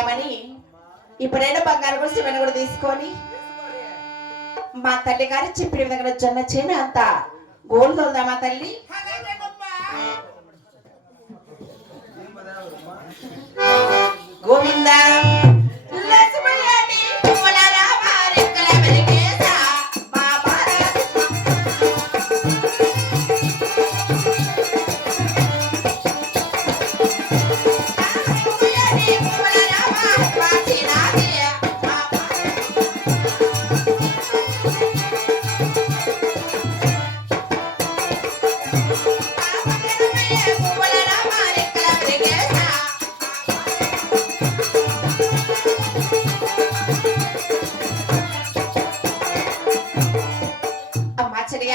చెల్లయ్యామని ఇప్పుడైనా బంగారు కూడా సిమెంట్ కూడా తీసుకొని మా తల్లి గారు చెప్పిన విధంగా జొన్న చేను అంత ఉందా మా తల్లి? గోవిందా?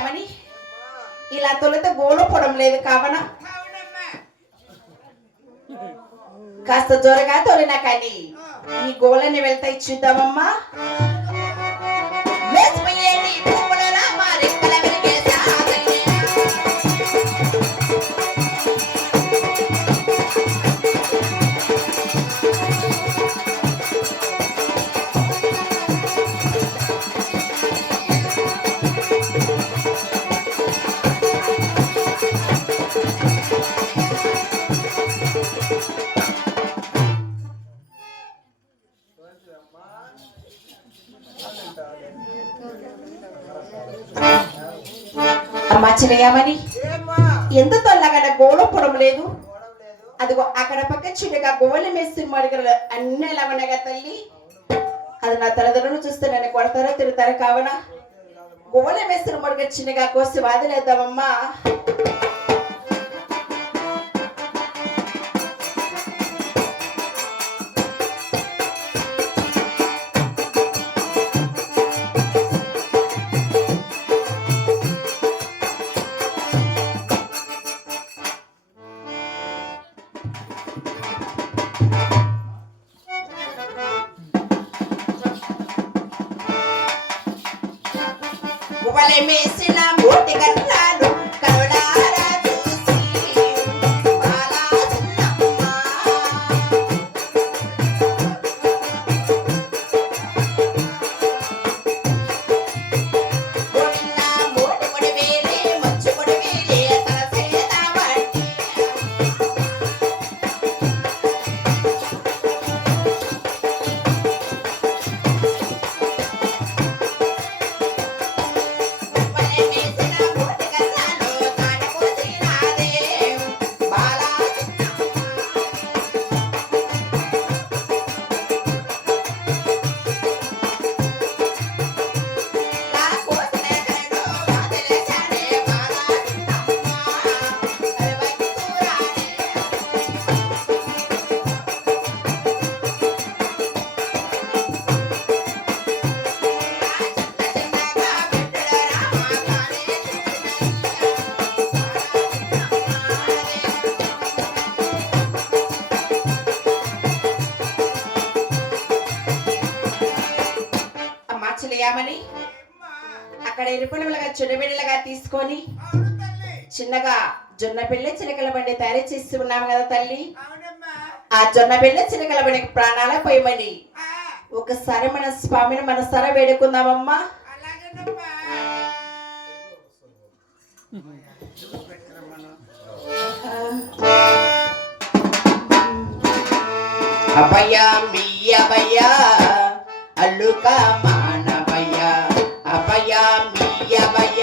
అమ్మా ఇలా తొలుత గోలు పొడం లేదు కావన? కాస్త త్వరగా తొలినా కానీ ఈ గోలని వెళ్తా ఇచ్చిద్దామమ్మా అమ్మా చిన్నయామని ఎంత తొల్లగా గోళం పొడం లేదు? అదిగో అక్కడ పక్క చిన్నగా గోళం వేసి మడుగలు అన్ని ఎలా ఉన్నాయిగా తల్లి. అది నా తల్లిదండ్రులు చూస్తే నన్ను కొడతారో తిరుగుతారో కావున? గోళం వేసిన మడుగ చిన్నగా కోసి వాదిలేద్దామమ్మా. Amen. వెళ్దామని అక్కడ ఎరుపులగా చుడబిడ్డలుగా తీసుకొని చిన్నగా జొన్న పిల్ల చిలకల బండి తయారు చేసి ఉన్నాము కదా తల్లి. ఆ జొన్న పిల్ల చిలకల బండికి ప్రాణాల పోయమని ఒకసారి మన స్వామిని మనసారా వేడుకుందామమ్మా. అభయా మీ మానవయ్య అభయ మీ అభయ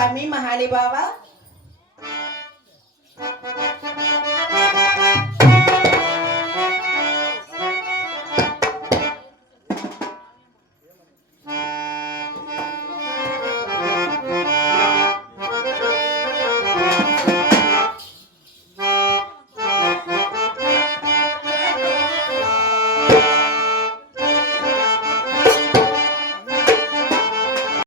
स्वामी महानी बाबा